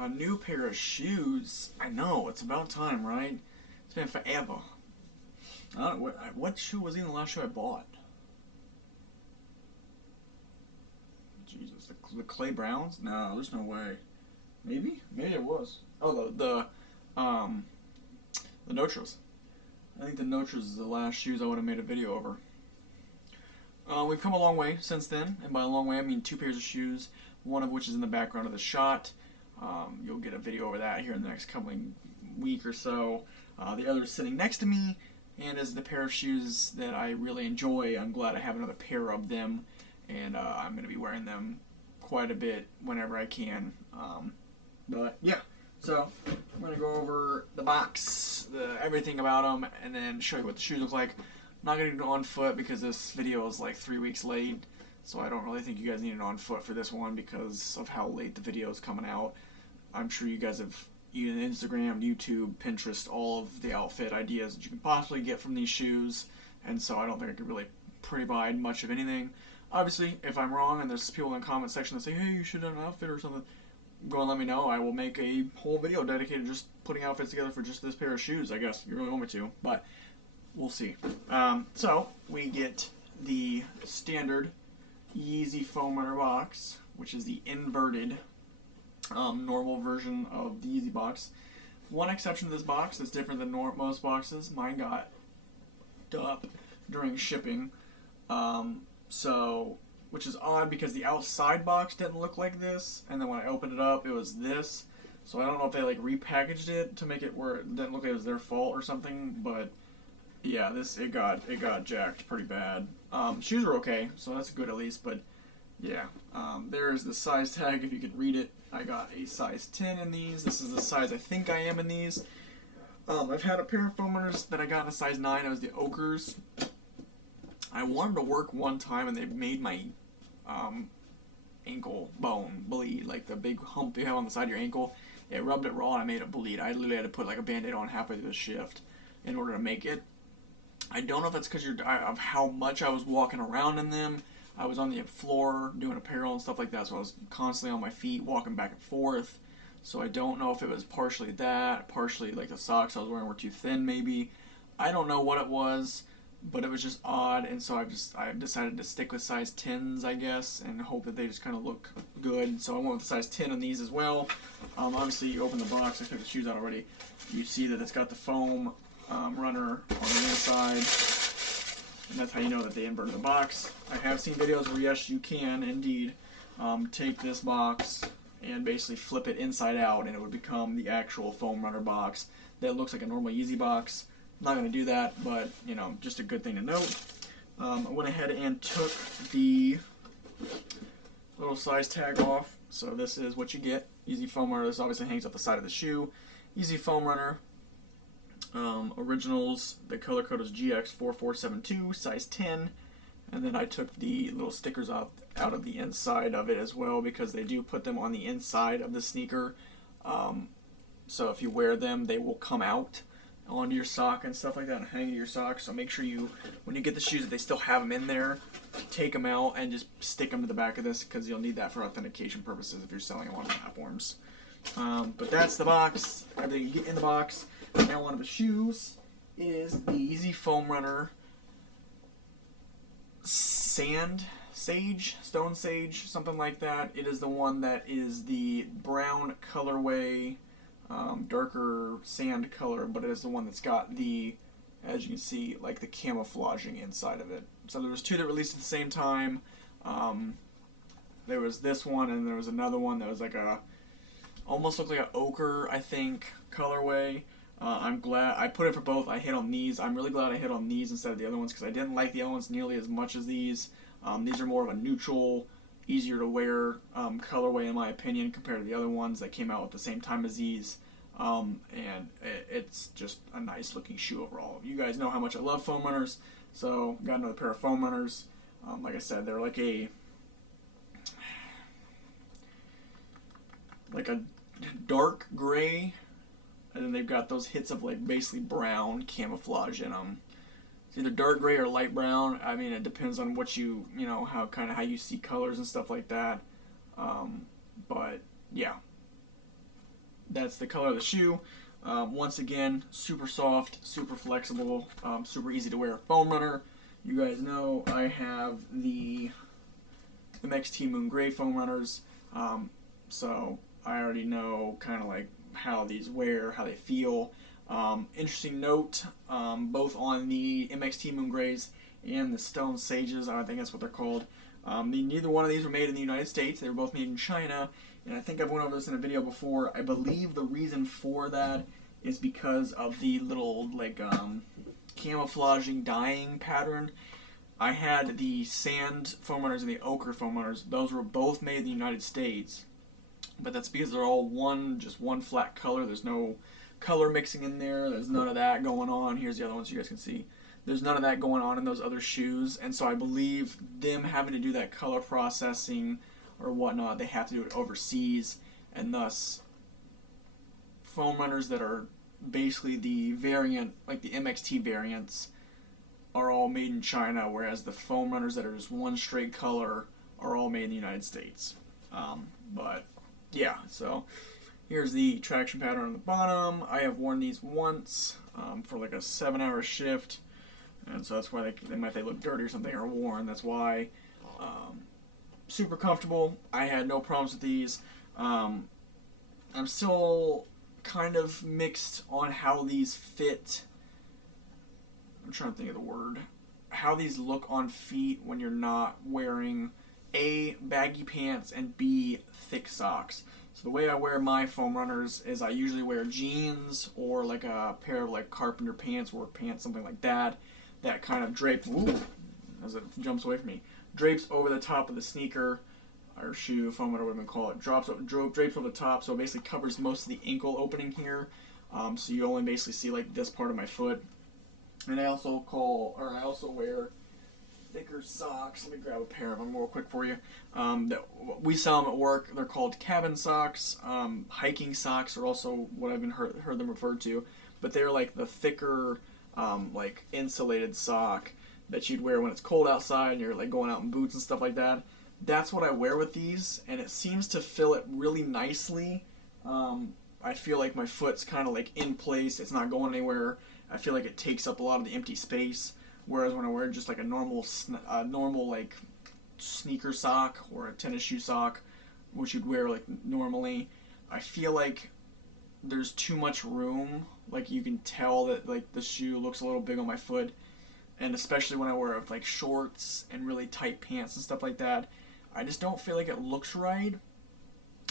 A new pair of shoes. I know, it's about time, right? It's been forever. I don't, what shoe was even the last shoe I bought? Jesus, the Clay Browns? No, there's no way. Maybe? Maybe it was. Oh, the Notros. I think the Notros is the last shoes I would have made a video over. We've come a long way since then, and by a long way I mean 2 pairs of shoes, one of which is in the background of the shot. You'll get a video over that here in the next couple week or so. The other is sitting next to me, and is the pair of shoes that I really enjoy. I'm glad I have another pair of them, and I'm going to be wearing them quite a bit whenever I can. But yeah, so I'm going to go over the box, everything about them, and then show you what the shoes look like. I'm not going to do it on foot because this video is like 3 weeks late, so I don't really think you guys need it on foot for this one because of how late the video is coming out. I'm sure you guys have used Instagram, YouTube, Pinterest, all of the outfit ideas that you can possibly get from these shoes, and so I don't think I could really provide much of anything. Obviously, if I'm wrong and there's people in the comment section that say, hey, you should have an outfit or something, go and let me know. I will make a whole video dedicated to just putting outfits together for just this pair of shoes, I guess. You really want me to, but we'll see. So we get the standard Yeezy Foam Runner box, which is the inverted normal version of the Yeezy box. One exception to this box that's different than most boxes. Mine got up during shipping, which is odd because the outside box didn't look like this, and then when I opened it up, it was this. So I don't know if they like repackaged it to make it where it didn't look like it was their fault or something, but yeah, it got jacked pretty bad. Shoes are okay, so that's good at least, but yeah. There's the size tag if you could read it. I got a size 10 in these. This is the size I think I am in these. I've had a pair of foam runners that I got in a size 9. It was the Ochres. I wanted to work one time and they made my ankle bone bleed, like the big hump you have on the side of your ankle. It rubbed it raw and I made it bleed. I literally had to put like a band-aid on halfway through the shift in order to make it. I don't know if that's because of how much I was walking around in them. I was on the floor doing apparel and stuff like that, so I was constantly on my feet walking back and forth. So I don't know if it was partially that, partially like the socks I was wearing were too thin maybe. I don't know what it was, but it was just odd, and so I decided to stick with size 10s, I guess, and hope that they just kind of look good. So I went with the size 10 on these as well. Obviously, you open the box. I took the shoes out already. You see that it's got the foam runner on the inside. And that's how you know that they inverted the box. I have seen videos where yes, you can indeed take this box and basically flip it inside out and it would become the actual foam runner box that looks like a normal Yeezy box. I'm not going to do that, but you know, just a good thing to note. I went ahead and took the little size tag off. So this is what you get. Yeezy Foam Runner. This obviously hangs up the side of the shoe. Yeezy Foam Runner. Originals, the color code is GX4472, size 10, and then I took the little stickers out of the inside of it as well because they do put them on the inside of the sneaker. So if you wear them, they will come out onto your sock and stuff like that and hang to your sock. So make sure you, when you get the shoes, if they still have them in there, take them out and just stick them to the back of this because you'll need that for authentication purposes if you're selling them on platforms. But that's the box, everything you get in the box. Now one of the shoes is the Yeezy Foam Runner Stone Sage, something like that. It is the one that is the brown colorway, darker sand color, but it is the one that's got the, as you can see, like the camouflaging inside of it. So there was 2 that released at the same time. There was this one and there was another one that was like almost looked like an ochre, I think, colorway. I'm glad I put it for both. I hit on these. I'm really glad I hit on these instead of the other ones because I didn't like the other ones nearly as much as these. These are more of a neutral, easier to wear colorway in my opinion compared to the other ones that came out at the same time as these. And it's just a nice looking shoe overall. You guys know how much I love foam runners, so got another pair of foam runners. Like I said, they're like a dark gray, and then they've got those hits of like basically brown camouflage in them. It's either dark gray or light brown. I mean, it depends on what you know, how you see colors and stuff like that. But yeah, that's the color of the shoe. Once again, super soft, super flexible, super easy to wear. Foam Runner. You guys know I have the MXT Moon Gray Foam Runners, so I already know kind of like how these wear, how they feel. Interesting note, both on the MXT Moon Grays and the Stone Sages, I think that's what they're called. Neither one of these were made in the United States. They were both made in China, and I think I've went over this in a video before. I believe the reason for that is because of the little like camouflaging dyeing pattern. I had the sand foam runners and the ochre foam runners. Those were both made in the United States, but that's because they're all just one flat color. There's no color mixing in there. There's none of that going on. Here's the other ones you guys can see. There's none of that going on in those other shoes, and so I believe them having to do that color processing or whatnot, they have to do it overseas, and thus foam runners that are basically the variant, like the MXT variants, are all made in China, whereas the foam runners that are just one straight color are all made in the United States. But yeah, so here's the traction pattern on the bottom. I have worn these once for like a 7-hour shift, and so that's why they look dirty or something or worn. That's why. Super comfortable. I had no problems with these. I'm still kind of mixed on how these fit. I'm trying to think of the word. How these look on feet when you're not wearing A, baggy pants, and B, thick socks. So the way I wear my foam runners is I usually wear jeans or like a pair of like carpenter pants, work pants, something like that. That kind of drape, as it jumps away from me, drapes over the top of the sneaker or shoe, foam runner, whatever you call it. Drapes over the top, so it basically covers most of the ankle opening here. So you only basically see like this part of my foot. And I also wear thicker socks. Let me grab a pair of them real quick for you. That we sell them at work. They're called cabin socks. Hiking socks are also what I've been heard them referred to. But they're like the thicker, like insulated sock that you'd wear when it's cold outside and you're like going out in boots and stuff like that. That's what I wear with these, and it seems to fill it really nicely. I feel like my foot's kind of like in place. It's not going anywhere. I feel like it takes up a lot of the empty space. Whereas when I wear just like a normal like sneaker sock or a tennis shoe sock, which you'd wear like normally, I feel like there's too much room. Like you can tell that like the shoe looks a little big on my foot, and especially when I wear like shorts and really tight pants and stuff like that, I just don't feel like it looks right.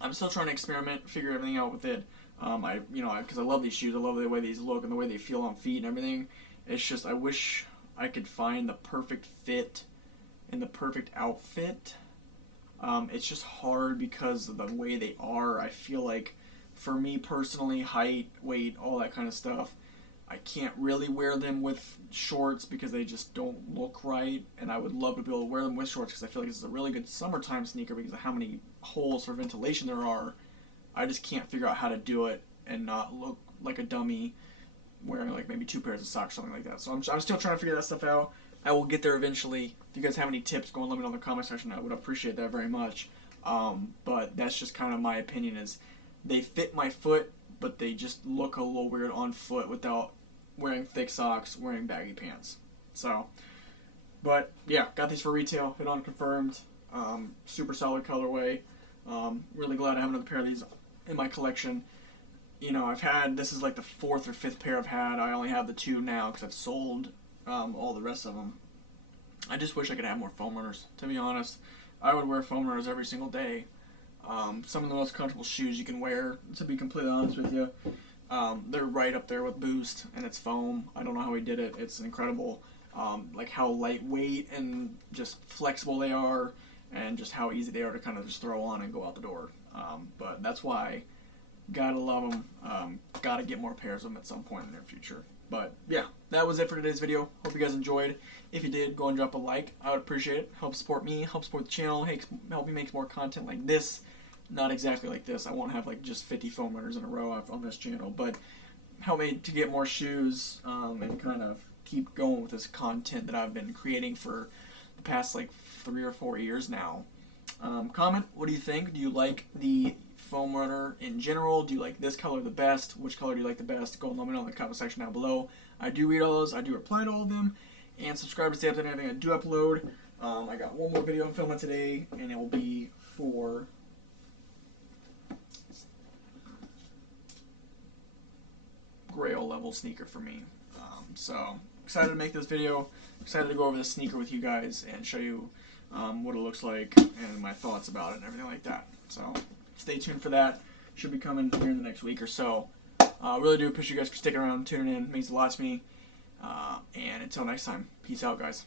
I'm still trying to experiment, figure everything out with it. Because I love these shoes. I love the way these look and the way they feel on feet and everything. It's just I wish I could find the perfect fit and the perfect outfit. It's just hard because of the way they are. I feel like, for me personally, height, weight, all that kind of stuff, I can't really wear them with shorts because they just don't look right. And I would love to be able to wear them with shorts because I feel like this is a really good summertime sneaker because of how many holes for ventilation there are. I just can't figure out how to do it and not look like a dummy wearing like maybe 2 pairs of socks, something like that. So I'm still trying to figure that stuff out. I will get there eventually. If you guys have any tips, go and let me know in the comment section. I would appreciate that very much. But that's just kind of my opinion is they fit my foot, but they just look a little weird on foot without wearing thick socks, wearing baggy pants. So, but yeah, got these for retail. Hit on confirmed. Super solid colorway. Really glad I have another pair of these in my collection. This is like the 4th or 5th pair I've had. I only have the 2 now because I've sold all the rest of them. I just wish I could have more foam runners, to be honest. I would wear foam runners every single day. Some of the most comfortable shoes you can wear, to be completely honest with you. They're right up there with Boost, and it's foam. I don't know how he did it. It's incredible. Like how lightweight and just flexible they are, and just how easy they are to kind of just throw on and go out the door. But that's why, gotta love them. Gotta get more pairs of them at some point in the near future. But yeah, that was it for today's video. Hope you guys enjoyed. If you did, go and drop a like. I would appreciate it. Help support me, help support the channel, help me make more content like this. Not exactly like this. I won't have like just 50 foam runners in a row on this channel, but help me to get more shoes and kind of keep going with this content that I've been creating for the past like 3 or 4 years now. Comment, what do you think? Do you like the Foam Runner in general. Do you like this color the best? Which color do you like the best? Go and let me know in the comment section down below. I do read all those. I do reply to all of them. And subscribe to stay up to anything I do upload. I got one more video I'm filming today, and it will be for Grail level sneaker for me. So excited to make this video. Excited to go over this sneaker with you guys and show you what it looks like and my thoughts about it and everything like that. So stay tuned for that. Should be coming here in the next week or so. Really do appreciate you guys for sticking around, tuning in. It means a lot to me. And until next time, peace out, guys.